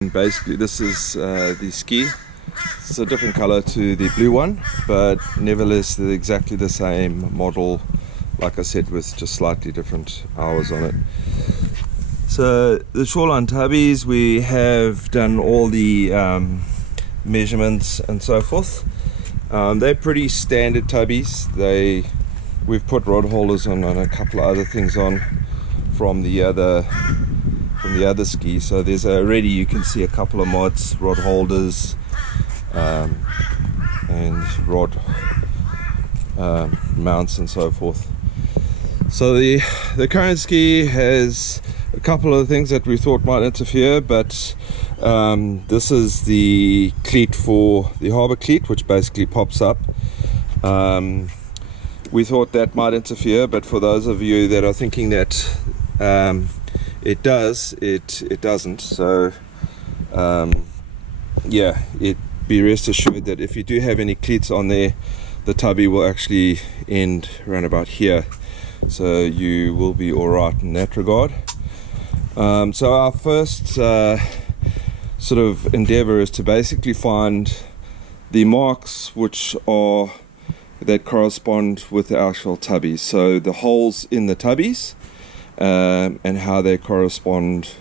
Basically, this is the ski. It's a different color to the blue one, but nevertheless they're exactly the same model, like I said, with just slightly different hours on it. So the Shoreline Tubbies, we have done all the measurements and so forth. They're pretty standard tubbies. We've put rod holders on and a couple of other things on from the other ski. So there's already, you can see a couple of mods, rod holders, and rod mounts and so forth. So the current ski has a couple of things that we thought might interfere, but this is the cleat for the harbour cleat, which basically pops up. We thought that might interfere, but for those of you that are thinking that it does, it doesn't. So yeah, be rest assured that if you do have any cleats on there, the tubby will actually end around about here, so you will be all right in that regard. So our first sort of endeavor is to basically find the marks that correspond with the actual tubbies, so the holes in the tubbies, and how they correspond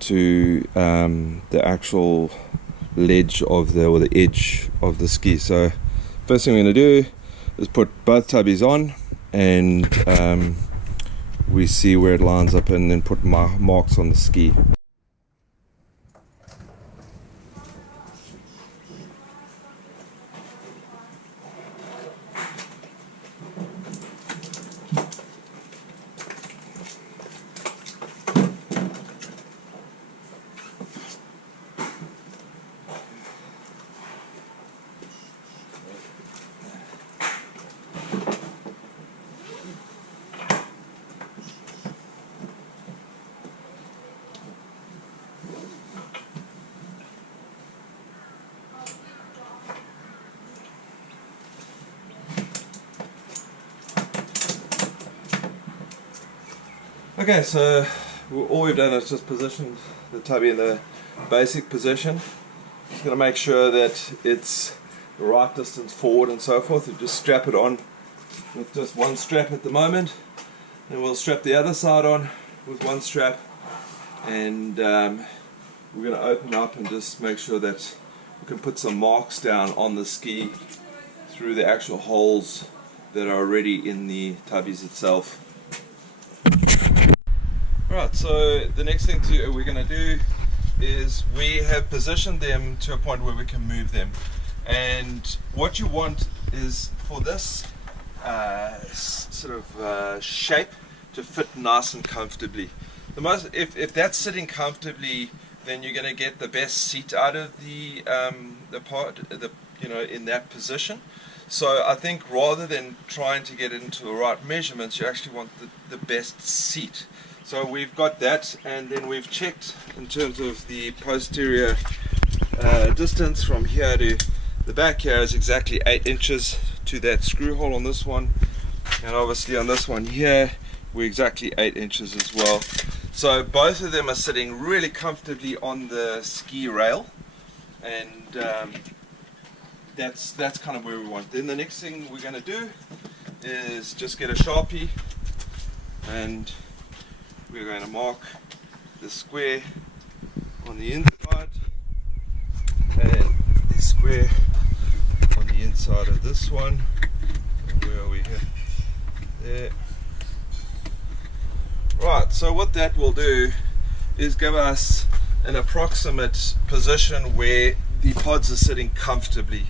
to the actual ledge or the edge of the ski. So first thing we're going to do is put both tubbies on, and we see where it lines up, and then put marks on the ski. Okay, so all we've done is just positioned the tubby in the basic position. Just going to make sure that it's the right distance forward and so forth. We just strap it on with just one strap at the moment, and we'll strap the other side on with one strap, and we're going to open up and just make sure that we can put some marks down on the ski through the actual holes that are already in the tubbies itself. Right, so the next thing we're going to do is we have positioned them to a point where we can move them, and what you want is for this sort of shape to fit nice and comfortably. If that's sitting comfortably, then you're going to get the best seat out of the part, in that position. So I think rather than trying to get into the right measurements, you actually want the best seat. So we've got that, and then we've checked in terms of the posterior distance from here to the back here is exactly 8 inches to that screw hole on this one, and obviously on this one here we're exactly 8 inches as well. So both of them are sitting really comfortably on the ski rail, and that's kind of where we want. Then the next thing we're going to do is just get a Sharpie, and we're going to mark the square on the inside and the square on the inside of this one. And where are we here? There. Right, so what that will do is give us an approximate position where the pods are sitting comfortably.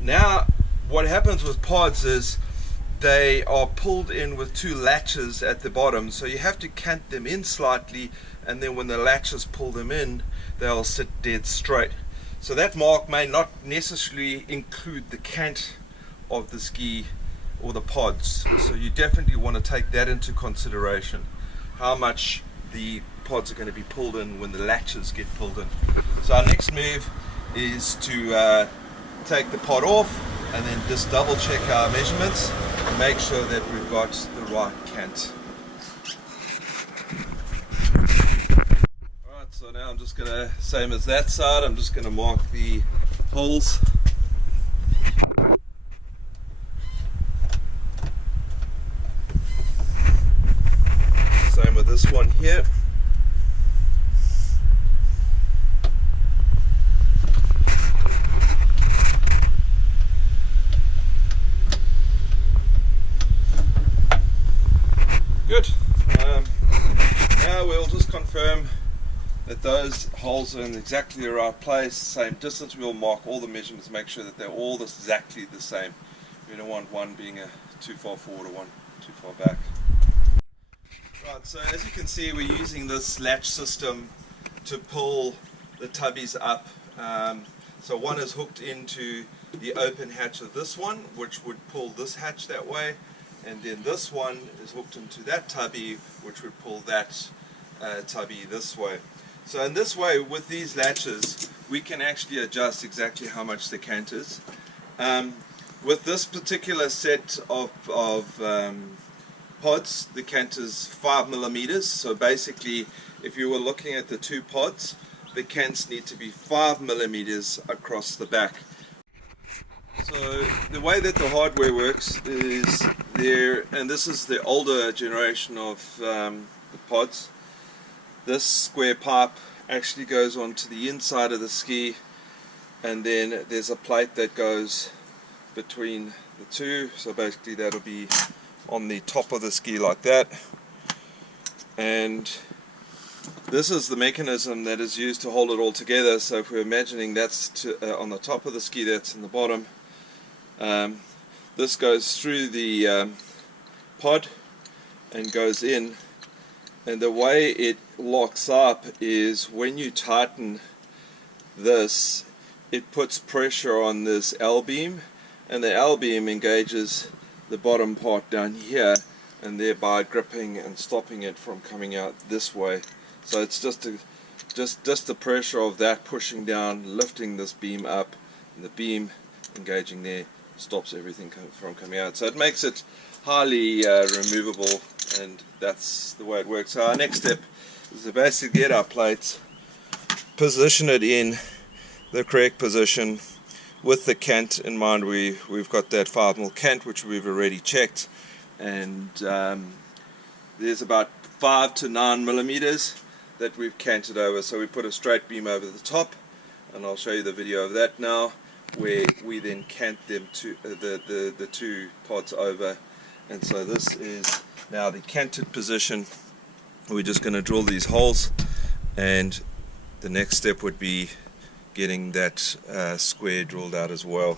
Now, what happens with pods is they are pulled in with two latches at the bottom, so you have to cant them in slightly, and then when the latches pull them in, they'll sit dead straight. So that mark may not necessarily include the cant of the ski or the pods, so you definitely want to take that into consideration, how much the pods are going to be pulled in when the latches get pulled in. So our next move is to take the pod off, and then just double check our measurements and make sure that we've got the right cant. Alright, so now I'm just just going to, same as that side, I'm just going to mark the holes. Same with this one here. Good. Now we'll just confirm that those holes are in exactly the right place, same distance. We'll mark all the measurements, make sure that they're all exactly the same. We don't want one being too far forward or one too far back. Right, so as you can see, we're using this latch system to pull the tubbies up. So one is hooked into the open hatch of this one, which would pull this hatch that way, and then this one is hooked into that tubby, which would pull that tubby this way. So in this way, with these latches, we can actually adjust exactly how much the cant is. With this particular set of pods, the cant is 5 millimeters. So basically, if you were looking at the two pods, the cants need to be 5 millimeters across the back. So the way that the hardware works is there, and this is the older generation of the pods. This square pipe actually goes onto the inside of the ski, and then there's a plate that goes between the two. So basically that'll be on the top of the ski like that, and this is the mechanism that is used to hold it all together. So if we're imagining that's on the top of the ski, that's in the bottom, this goes through the pod and goes in, and the way it locks up is when you tighten this, it puts pressure on this L-beam, and the L-beam engages the bottom part down here, and thereby gripping and stopping it from coming out this way. So it's just the pressure of that pushing down, lifting this beam up, and the beam engaging there stops everything from coming out. So it makes it highly removable, and that's the way it works. So our next step is to basically get our plates, position it in the correct position with the cant in mind. We've got that 5mm cant which we've already checked, and there's about 5 to 9 millimeters that we've canted over. So we put a straight beam over the top, and I'll show you the video of that now, where we then cant them to the two pods over. And so this is now the canted position. We're just going to drill these holes, and the next step would be getting that square drilled out as well.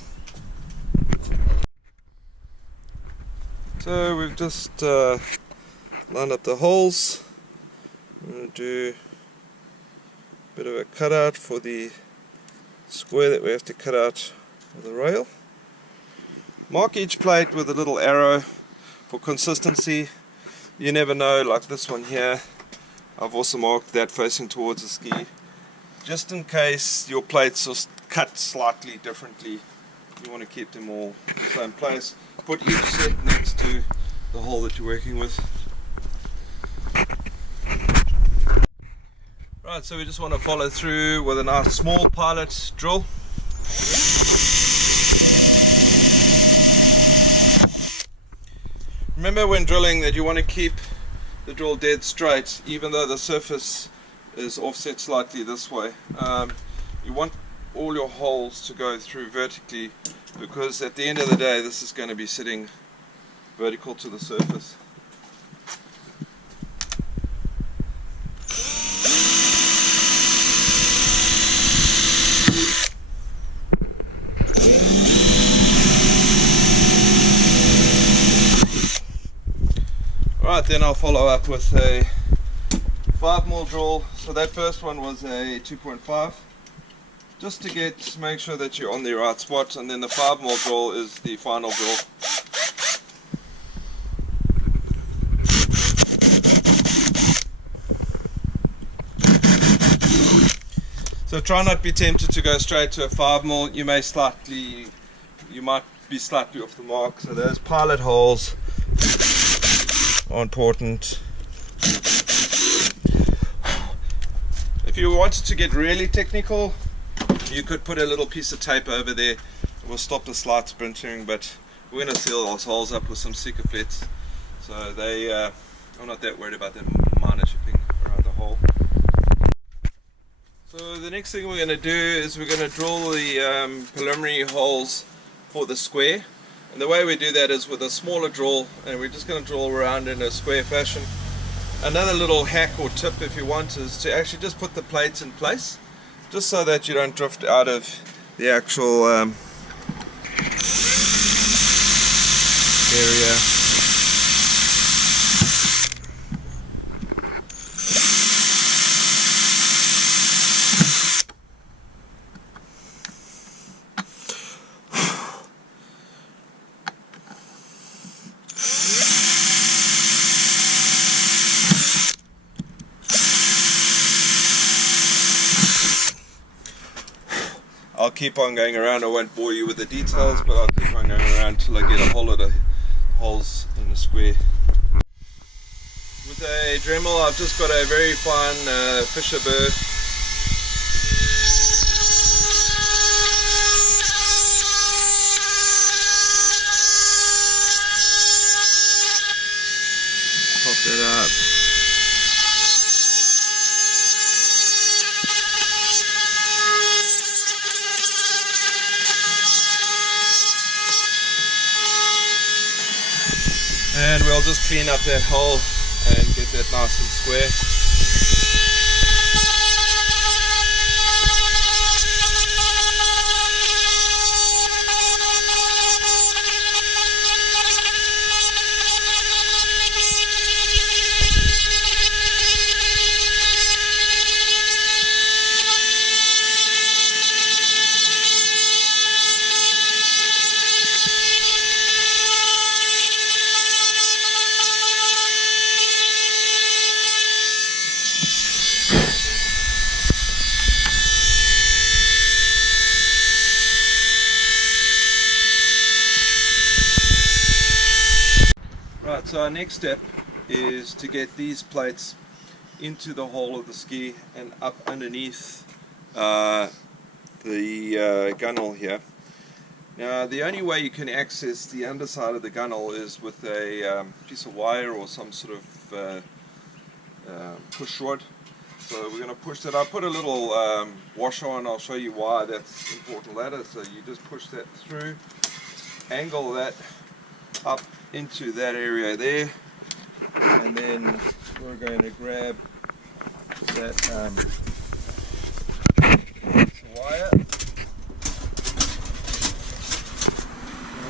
So we've just lined up the holes. I'm going to do a bit of a cutout for the square that we have to cut out of the rail. Mark each plate with a little arrow for consistency. You never know, like this one here, I've also marked that facing towards the ski, just in case your plates are cut slightly differently. You want to keep them all in the same place. Put each set next to the hole that you're working with. Right, so we just want to follow through with a nice small pilot drill. Remember when drilling that you want to keep the drill dead straight, even though the surface is offset slightly this way. You want all your holes to go through vertically, because at the end of the day this is going to be sitting vertical to the surface. Right, then I'll follow up with a 5mm drill. So that first one was a 2.5, just to make sure that you're on the right spot, and then the 5mm drill is the final drill. So try not to be tempted to go straight to a 5mm. You might be slightly off the mark. So those pilot holes are important. If If you wanted to get really technical, you could put a little piece of tape over there. It will stop the slight splintering, but we're going to seal those holes up with some Sikaflets, so they I'm not that worried about them minor chipping around the hole. So the next thing we're going to do is we're going to drill the preliminary holes for the square, and the way we do that is with a smaller drill, and we're just going to drill around in a square fashion. Another little hack or tip, if you want, is to actually just put the plates in place, just so that you don't drift out of the actual area. I'll keep on going around. I won't bore you with the details, but I'll keep on going around until I get a whole lot of holes in the square. With a Dremel, I've just got a very fine Fisher burr. Pop that up. And we'll just clean up that hole and get that nice and square. Right, so our next step is to get these plates into the hole of the ski and up underneath the gunnel here. Now the only way you can access the underside of the gunnel is with a piece of wire or some sort of push rod. So we're going to push that. I'll put a little washer on. I'll show you why that's important later. So you just push that through, angle that up into that area there, and then we're going to grab that wire.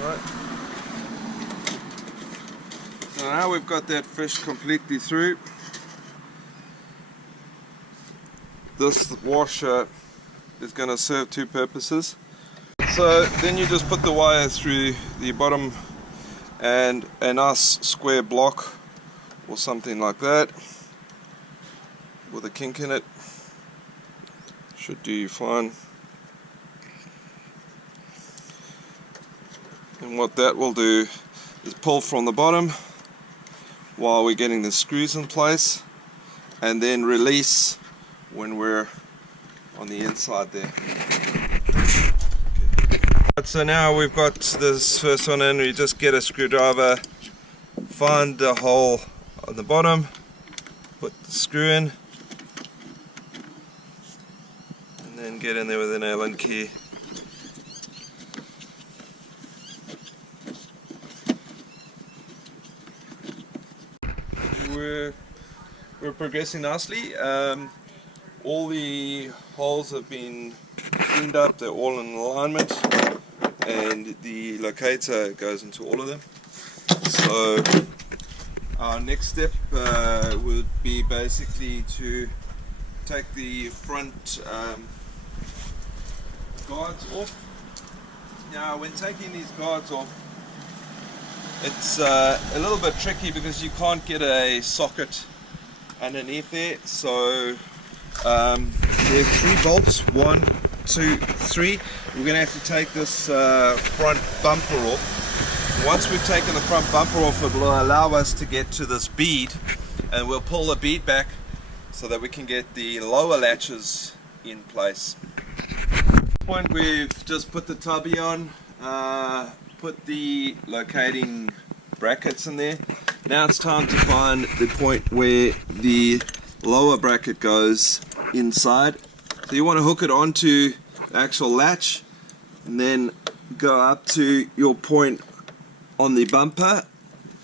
Alright. So now we've got that fish completely through. This washer is going to serve two purposes. So then you just put the wire through the bottom and a nice square block or something like that with a kink in it should do you fine. And what that will do is pull from the bottom while we're getting the screws in place, and then release when we're on the inside there. So now we've got this first one in. We just get a screwdriver, find the hole on the bottom, put the screw in, and then get in there with an Allen key. We're progressing nicely. All the holes have been cleaned up, they're all in alignment, and the locator goes into all of them. So our next step would be basically to take the front guards off. Now when taking these guards off, it's a little bit tricky because you can't get a socket underneath there. So there are 3 bolts, 1, 2, 3. We're going to have to take this front bumper off. Once we've taken the front bumper off, it will allow us to get to this bead, and we'll pull the bead back so that we can get the lower latches in place. At this point we've just put the tubby on, put the locating brackets in there. Now it's time to find the point where the lower bracket goes inside. So you want to hook it onto the actual latch and then go up to your point on the bumper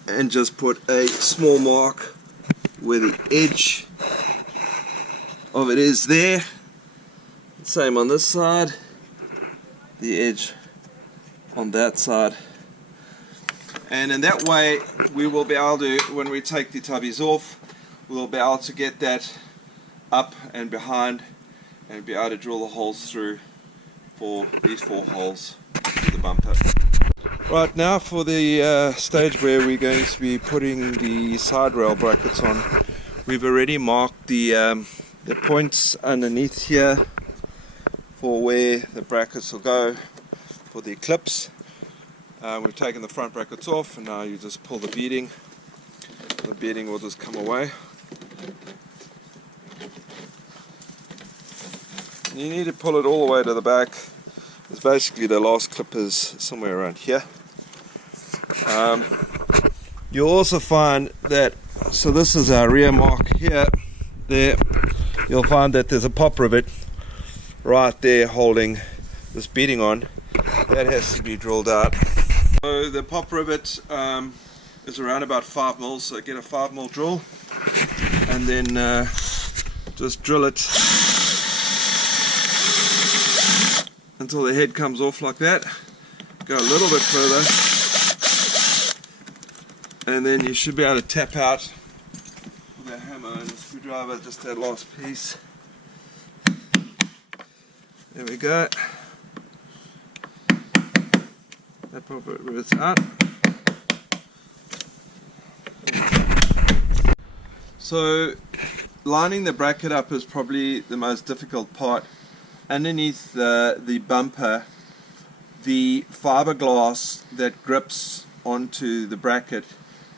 and just put a small mark where the edge of it is there. Same on this side, the edge on that side. And in that way we will be able to, when we take the tubbies off, we'll be able to get that up and behind and be able to drill the holes through for these 4 holes to the bumper. Right, now for the stage where we're going to be putting the side rail brackets on. We've already marked the points underneath here for where the brackets will go for the clips. We've taken the front brackets off, and now you just pull the beading. The beading will just come away. And you need to pull it all the way to the back. It's basically the last clip is somewhere around here. You'll also find that, so this is our rear mark here, there, you'll find that there's a pop rivet right there holding this beading on. That has to be drilled out. So the pop rivet is around about 5 mils, so get a 5 mil drill and then just drill it until the head comes off like that. Go a little bit further and then you should be able to tap out with a hammer and a screwdriver just that last piece. There we go. That proper rivet's out. So lining the bracket up is probably the most difficult part. Underneath the bumper, the fiberglass that grips onto the bracket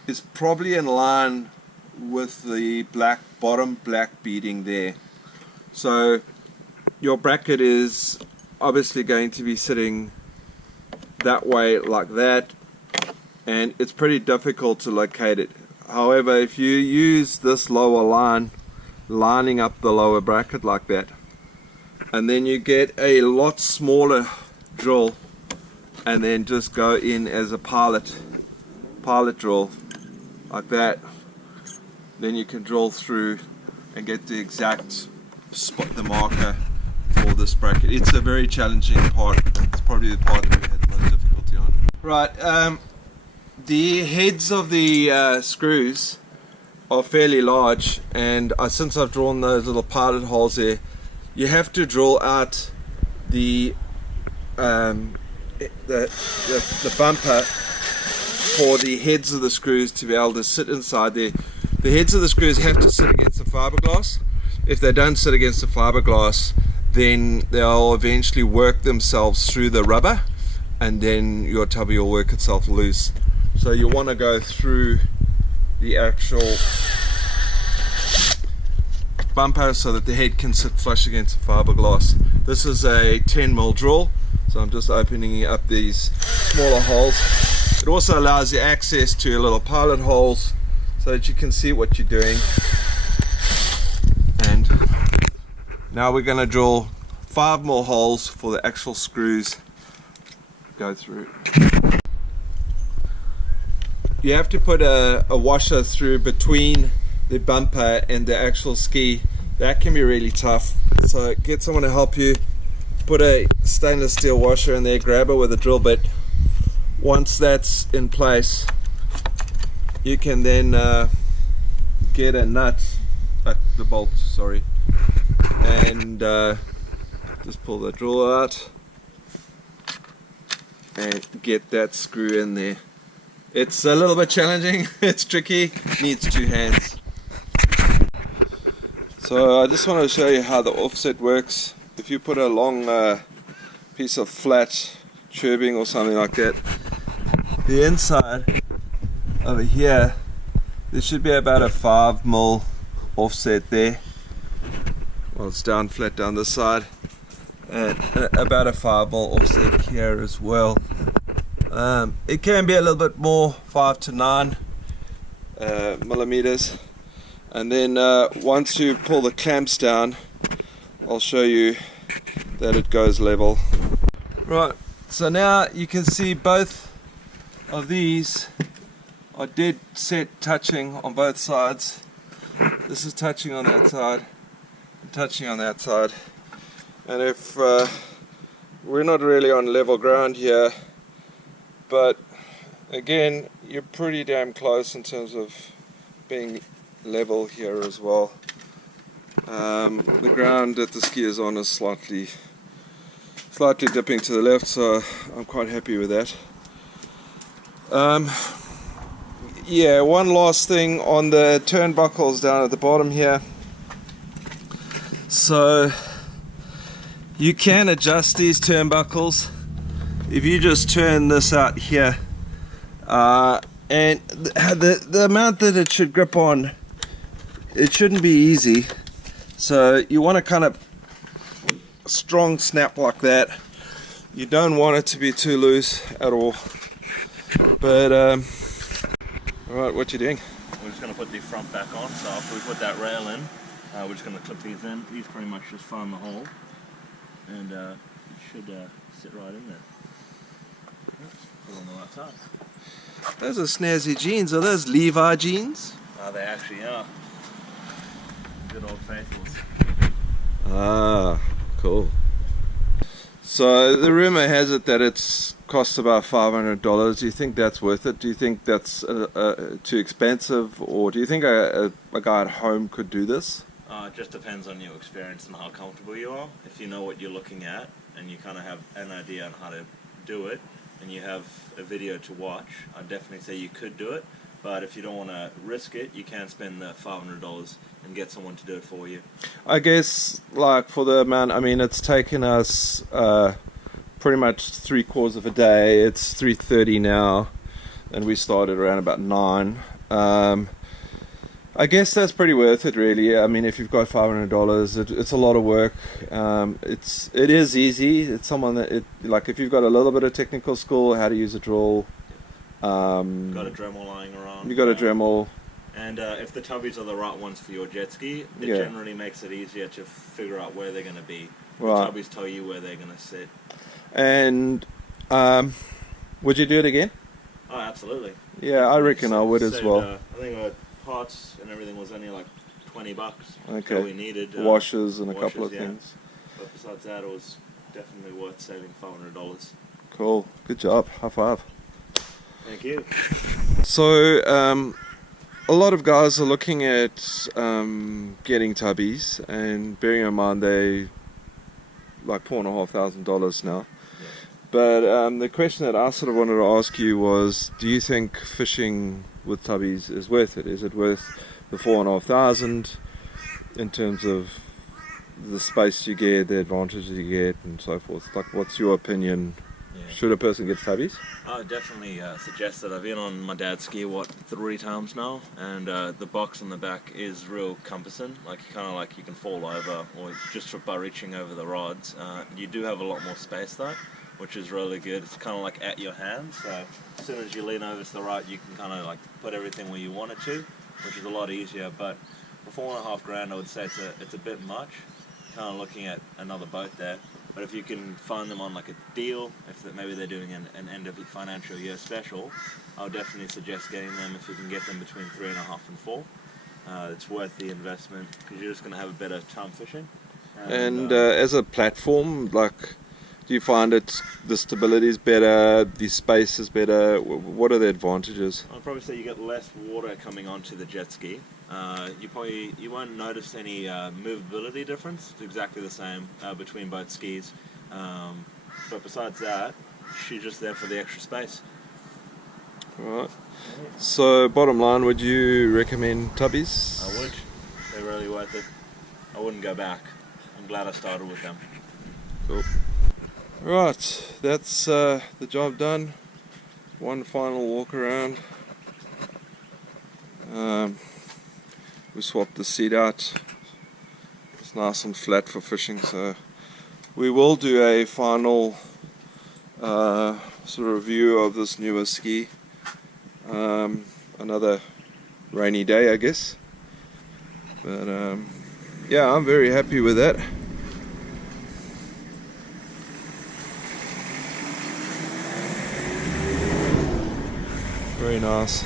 is probably in line with the black bottom black beading there. So your bracket is obviously going to be sitting that way like that, and it's pretty difficult to locate it. However, if you use this lower line, lining up the lower bracket like that, and then you get a lot smaller drill and then just go in as a pilot drill like that, then you can drill through and get the exact spot, the marker for this bracket. It's a very challenging part. It's probably the part that we had the most difficulty on. Right, the heads of the screws are fairly large, and since I've drawn those little pilot holes there, you have to drill out the bumper for the heads of the screws to be able to sit inside there. The heads of the screws have to sit against the fiberglass. If they don't sit against the fiberglass, then they'll eventually work themselves through the rubber, and then your tubby will work itself loose. So you want to go through the actual bumper so that the head can sit flush against the fiberglass. This is a 10 mil drill, so I'm just opening up these smaller holes. It also allows you access to your little pilot holes so that you can see what you're doing. And now we're going to drill 5 more holes for the actual screws go through. You have to put a washer through between the bumper and the actual ski. That can be really tough, so get someone to help you. Put a stainless steel washer in there, grab it with a drill bit. Once that's in place, you can then get a nut, the bolt, sorry, and just pull the drill out and get that screw in there. It's a little bit challenging, it's tricky, needs 2 hands. So I just want to show you how the offset works. If you put a long piece of flat turbing or something like that, the inside over here, there should be about a 5 mil offset there. well, it's down flat down this side, and about a 5mm offset here as well. It can be a little bit more, 5 to 9 millimeters. And then once you pull the clamps down, I'll show you that it goes level. Right, so now you can see both of these are dead set touching on both sides. This is touching on that side and touching on that side. And if we're not really on level ground here, but again, you're pretty damn close in terms of being level here as well. The ground that the ski is on is slightly dipping to the left, so I'm quite happy with that. Yeah, one last thing on the turnbuckles down at the bottom here. So you can adjust these turnbuckles if you just turn this out here, and the amount that it should grip on, it shouldn't be easy. So you want to kind of strong snap like that. You don't want it to be too loose at all. But alright, what you doing? We're just going to put the front back on. So after we put that rail in, we're just going to clip these in. These pretty much just find the hole, and it should sit right in there. Put it on the right side. Those are snazzy jeans. Are those Levi jeans? They actually are. Good old faithfuls. Ah, cool. So the rumor has it that it's costs about $500. Do you think that's worth it? Do you think that's too expensive, or do you think a guy at home could do this? It just depends on your experience and how comfortable you are. If you know what you're looking at and you kind of have an idea on how to do it, and you have a video to watch, I'd definitely say you could do it. But if you don't want to risk it, you can spend the $500 and get someone to do it for you. I guess, like, for the amount, I mean, it's taken us pretty much 3/4 of a day. It's 3:30 now, and we started around about 9. I guess that's pretty worth it, really. I mean, if you've got $500, it's a lot of work. It is easy. It's someone that like if you've got a little bit of technical skill, how to use a drill. Got a Dremel lying around. You got a Dremel. And if the tubbies are the right ones for your jet ski, it generally makes it easier to figure out where they're going to be. Right. The tubbies tell you where they're going to sit. And would you do it again? Oh, absolutely. Yeah, I reckon I would as well. I think our parts and everything was only like $20. Okay. So we needed washers and a couple of things. But besides that, it was definitely worth saving $500. Cool. Good job. High five. Thank you. So, a lot of guys are looking at getting tubbies, and bearing in mind they like $4,500 now. Yeah. But the question that I sort of wanted to ask you was, do you think fishing with tubbies is worth it? Is it worth the $4,500 in terms of the space you get, the advantages you get, and so forth? Like, what's your opinion? Yeah. Should a person get tubbies? I would definitely suggest that. I've been on my dad's ski 3 times now, and the box on the back is real compassing. Like you can fall over, or just by reaching over the rods. You do have a lot more space though, which is really good. It's kind of like at your hand, so as soon as you lean over to the right, you can kind of like put everything where you want it to, which is a lot easier. But for $4,500, I would say it's a bit much. Kind of looking at another boat there. But if you can find them on like a deal, maybe they're doing an end of the financial year special, I would definitely suggest getting them if you can get them between 3.5 and 4. It's worth the investment because you're just going to have a better time fishing. And as a platform, like, do you find the stability is better, the space is better? What are the advantages? I'd probably say you get less water coming onto the jet ski. You won't notice any movability difference. It's exactly the same between both skis. But besides that, she's just there for the extra space. Right. So, bottom line, would you recommend tubbies? I would. They're really worth it. I wouldn't go back. I'm glad I started with them. Cool. Right, that's the job done. One final walk around. We swapped the seat out. Just It's nice and flat for fishing, so we will do a final sort of review of this newer ski another rainy day, I guess. But yeah, I'm very happy with that. Very nice.